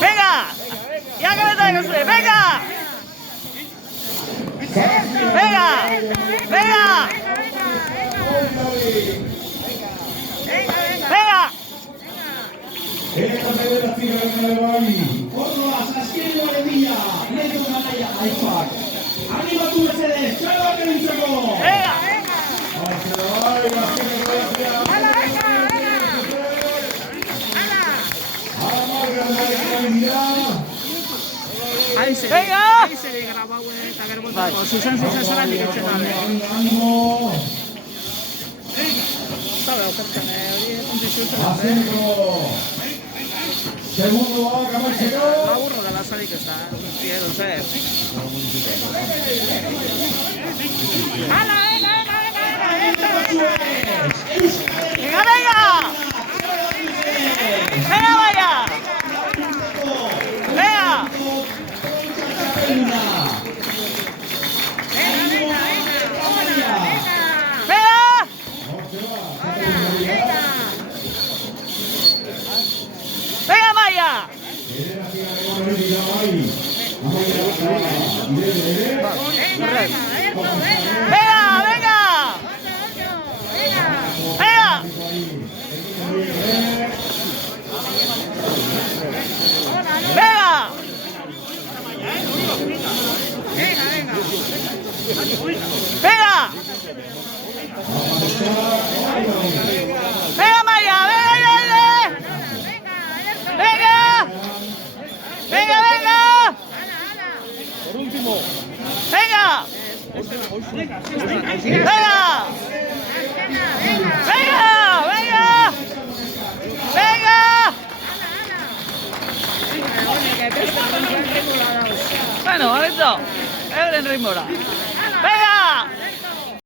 Venga. Ya que me traigo usted. Venga. Venga. Venga. Venga. Ahí se grababa eta gero botako. Susan zara diketzen dabe. Eta behar okatzen, hori kontizuetan dabe. Segundo Camacho. Laburro dela zarik ez da, guztiedo, zer. Hala, Venga, venga. Venga, vaya. Venga. Venga, Maya. Venga, venga. Venga. Venga. Venga. Venga, Maya, venga, venga. Venga, venga. Por último. Venga. Venga. Venga. Venga. Venga. Bueno, ha visto. Es el ritmo. Venga.